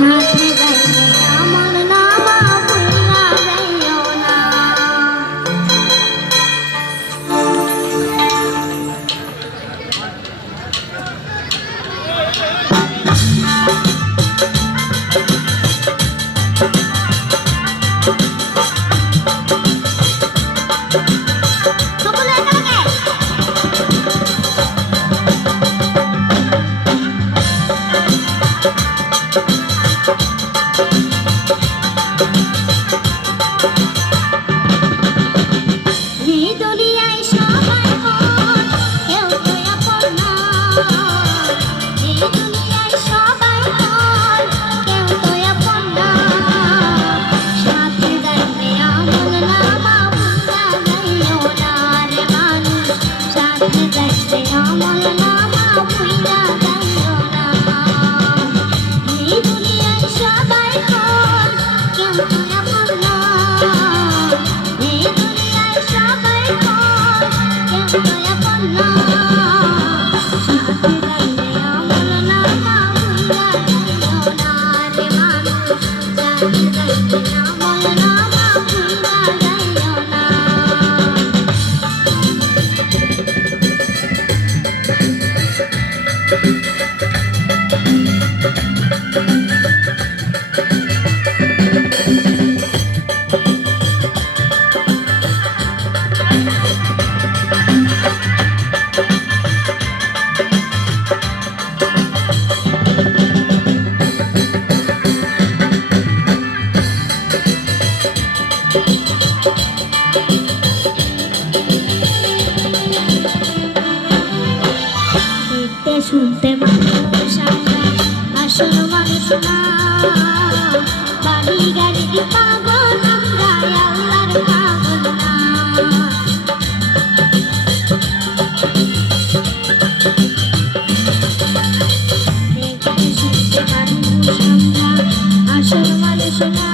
সাথে যাইতে আমার নামা ভুলা যাইও না। শুনতে মানুষ আমরা আসল মানুষ না, বাড়ি গাড়ি পাগল আমরা আল্লাহর পাগল না। দেখতে শুনতে মানুষ আমরা আসল মানুষ না,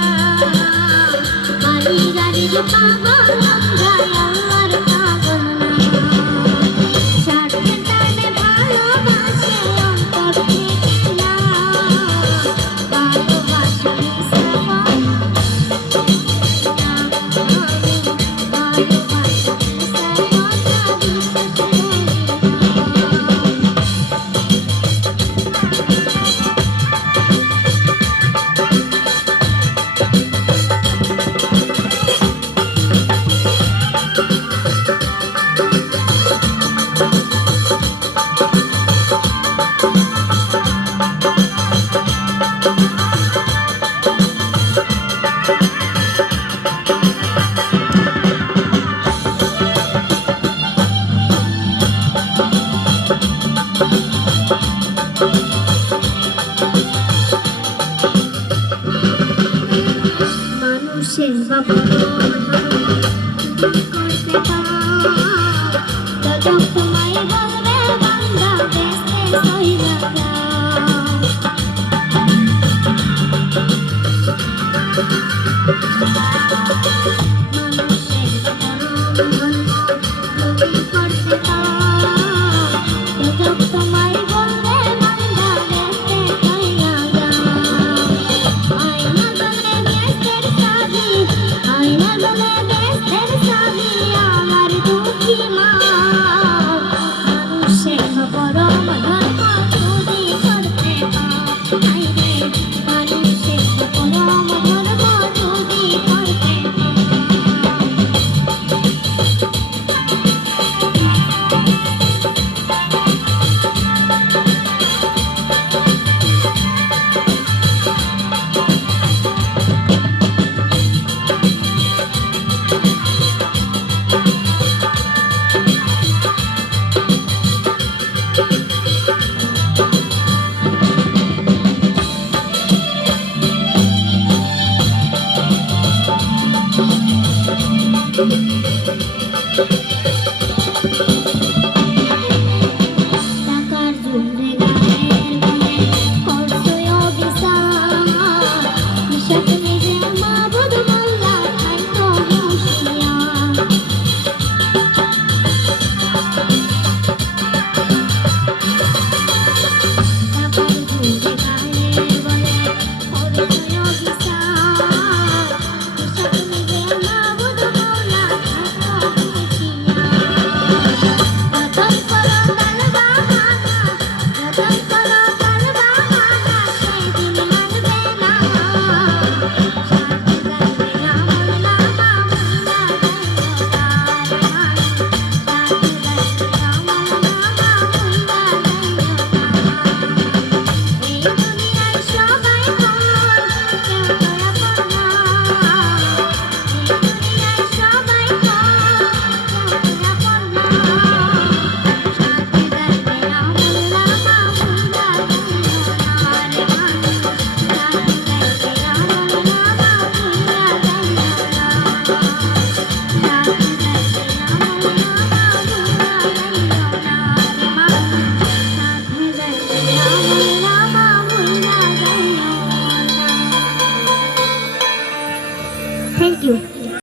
বাড়ি গাড়ি পাগল আমরা আল্লাহর পাগল না। মানুষের বাবা করতে পারো যখন তোমায় বলবে বান্দা বেঁচে সইবা মানুষের করতে পারো যখন তোমায় বলবে বান্দা বেঁচে সইবা আমার দুঃখী মা মানুষের পরম ধর্ম যদি করতে মানুষের পরম ধর্ম যদি করতে টাকার জন্যে গানের বলে করছো অবিচার হিসাব নিজে মাবুদ মোল্লা খাইতো হুঁশিয়ার টাকার জন্যে গানের বলে થેન્ક યુ